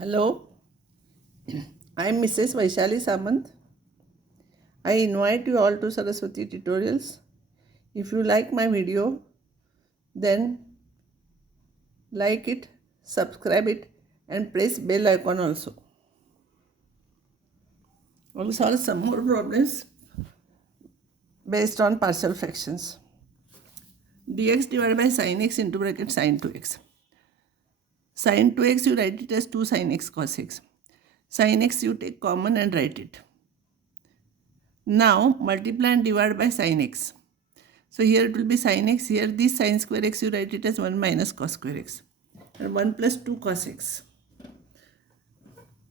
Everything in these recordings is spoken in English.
Hello, I am Mrs. Vaishali Samant. I invite you all to Saraswati Tutorials. If you like my video, then like it, subscribe it, and press bell icon also. We'll solve some more problems based on partial fractions. Dx divided by sin x into bracket sin 2x. Sin 2x you write it as 2 sin x cos x. Sin x you take common and write it. Now multiply and divide by sin x. So here it will be sin x. Here this sin square x you write it as 1 minus cos square x. And 1 plus 2 cos x.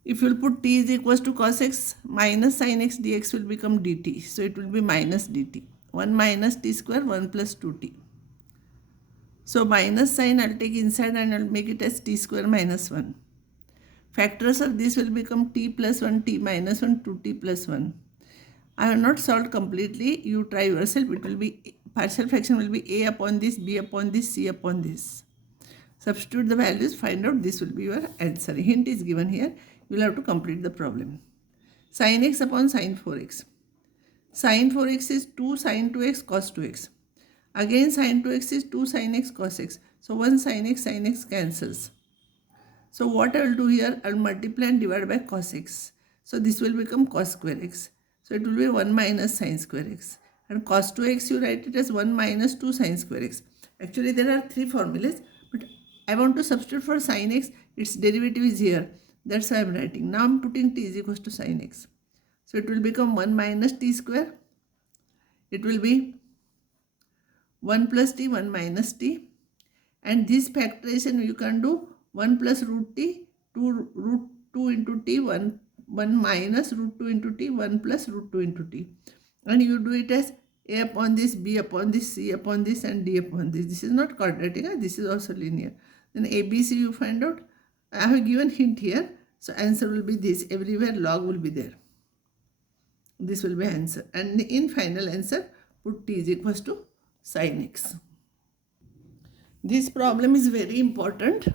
If you will put t is equals to cos x minus sin x dx will become dt. So it will be minus dt. 1 minus t square 1 plus 2t. So minus sign I will take inside and I will make it as t square minus 1. Factors of this will become t plus 1, t minus 1, 2t plus 1. I have not solved completely. You try yourself. It will be partial fraction will be a upon this, b upon this, c upon this. Substitute the values, find out, this will be your answer. Hint is given here. You will have to complete the problem. Sin x upon sin 4x. Sin 4x is 2 sin 2x cos 2x. Again sin 2x is 2 sin x cos x. So 1 sin x cancels. So what I will do here, I will multiply and divide by cos x. So this will become cos square x. So it will be 1 minus sin square x. And cos 2x you write it as 1 minus 2 sin square x. Actually there are 3 formulas, but I want to substitute for sin x. Its derivative is here. That's why I am writing. Now I am putting t is equals to sin x. So it will become 1 minus t square. It will be 1 plus t, 1 minus t. And this factorization you can do 1 plus root t, 2 root 2 into t, 1 minus root 2 into t, 1 plus root 2 into t. And you do it as a upon this, b upon this, c upon this, and d upon this. This is not quadratic, this is also linear. Then ABC you find out. I have given hint here. So answer will be this. Everywhere log will be there. This will be answer. And in final answer, put t is equals to sin x. This problem is very important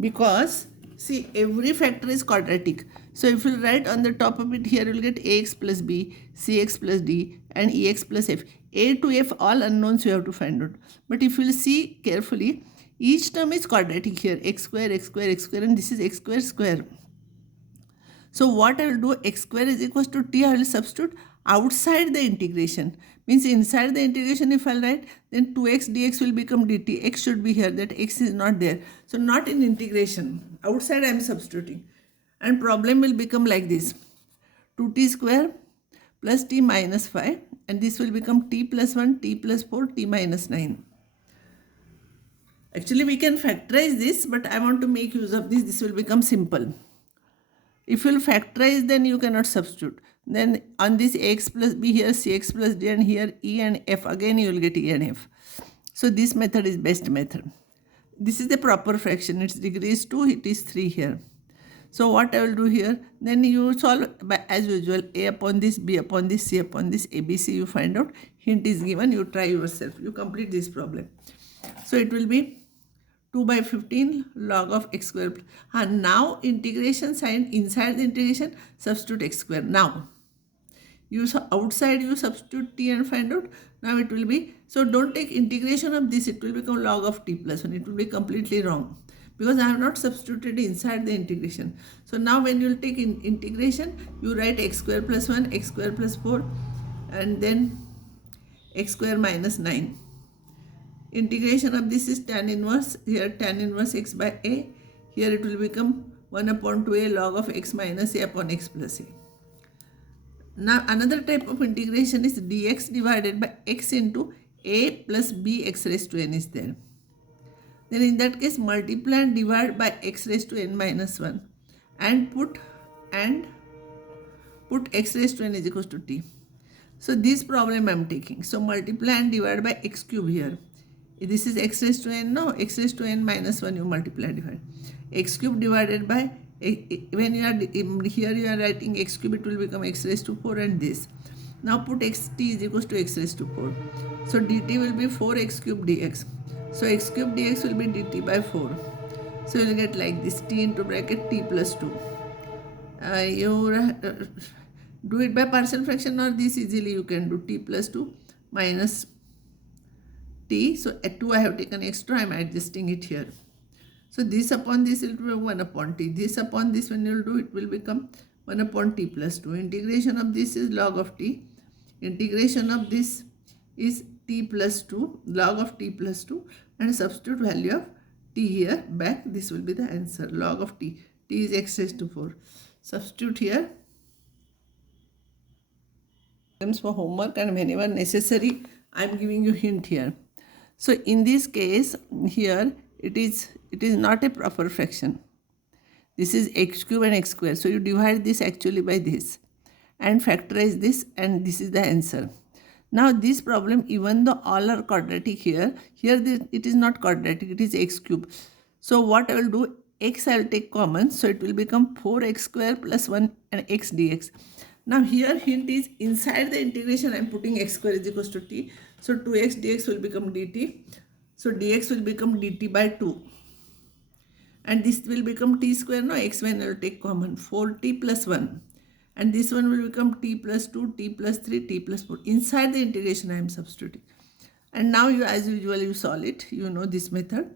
because see, every factor is quadratic. So if you write on the top of it, here you will get ax plus b, cx plus d, and ex plus f. A to f, all unknowns you have to find out. But if you will see carefully, each term is quadratic here. X square, x square, x square, and this is x square square. So what I will do, x square is equals to t, I will substitute outside the integration. Means inside the integration if I write, then 2x dx will become dt. X should be here, that x is not there. So not in integration. Outside I am substituting. And problem will become like this. 2t square plus t minus 5. And this will become t plus 1, t plus 4, t minus 9. Actually we can factorize this, but I want to make use of this. This will become simple. If you will factorize, then you cannot substitute. Then on this x plus b, here cx plus d, and here e and f, again you will get e and f. So this method is best method. This is the proper fraction. Its degree is 2, it is 3 here. So what I will do here, then you solve by, as usual, a upon this, b upon this, c upon this, abc you find out. Hint is given, you try yourself. You complete this problem. So it will be 2 by 15 log of x square. And now integration sign, inside the integration, substitute x square. Now, outside you substitute t and find out. Now it will be, so don't take integration of this, it will become log of t plus 1. It will be completely wrong because I have not substituted inside the integration. So now when you will take integration, you write x square plus 1, x square plus 4, and then x square minus 9. Integration of this is tan inverse, here tan inverse x by a, here it will become 1 upon 2a log of x minus a upon x plus a. Now another type of integration is dx divided by x into a plus b x raised to n is there. Then in that case multiply and divide by x raised to n minus 1 and put x raised to n is equals to t. So this problem I am taking. So multiply and divide by x cube here. This is x raised to n, no, x raised to n minus 1 you multiply and divide. X cube divided by, when you are here you are writing x cube, it will become x raised to 4 and this. Now put xt is equals to x raised to 4. So dt will be 4x cube dx. So x cube dx will be dt by 4. So you will get like this, t into bracket t plus 2. You do it by partial fraction, or this easily you can do t plus 2 minus t. So at 2 I have taken extra, I am adjusting it here. So this upon this will be 1 upon t. This upon this, when you will do, it will become 1 upon t plus 2. Integration of this is log of t. Integration of this is t plus 2, log of t plus 2, and substitute value of t here back. This will be the answer. Log of t. T is x raised to 4. Substitute here. For homework, and whenever necessary, I am giving you hint here. So in this case, here it is not a proper fraction. This is x cube and x square. So you divide this actually by this and factorize this, and this is the answer. Now this problem, even though all are quadratic here it is not quadratic, it is x cube. So what I will do, x I will take common, so it will become 4x square plus 1 and x dx. Now here hint is, inside the integration I am putting x square is equals to t. So 2x dx will become dt. So dx will become dt by 2. And this will become t square, no, x when I will take common, 4t plus 1. And this one will become t plus 2, t plus 3, t plus 4. Inside the integration I am substituting. And now you, as usual, you solve it. You know this method.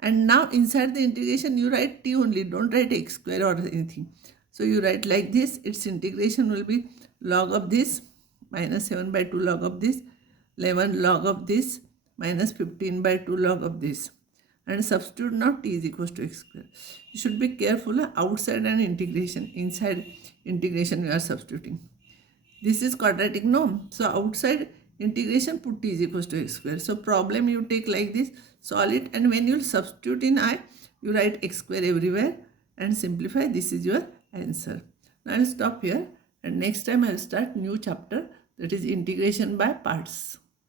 And now inside the integration you write t only. Don't write x square or anything. So you write like this. Its integration will be log of this minus 7 by 2 log of this, 11 log of this minus 15 by 2 log of this. And substitute now t is equals to x square. You should be careful outside an integration. Inside integration we are substituting. This is quadratic, no? So outside integration put t is equals to x square. So problem you take like this, solve it, and when you substitute in I, you write x square everywhere and simplify. This is your answer. Now I will stop here, and next time I will start new chapter, that is integration by parts.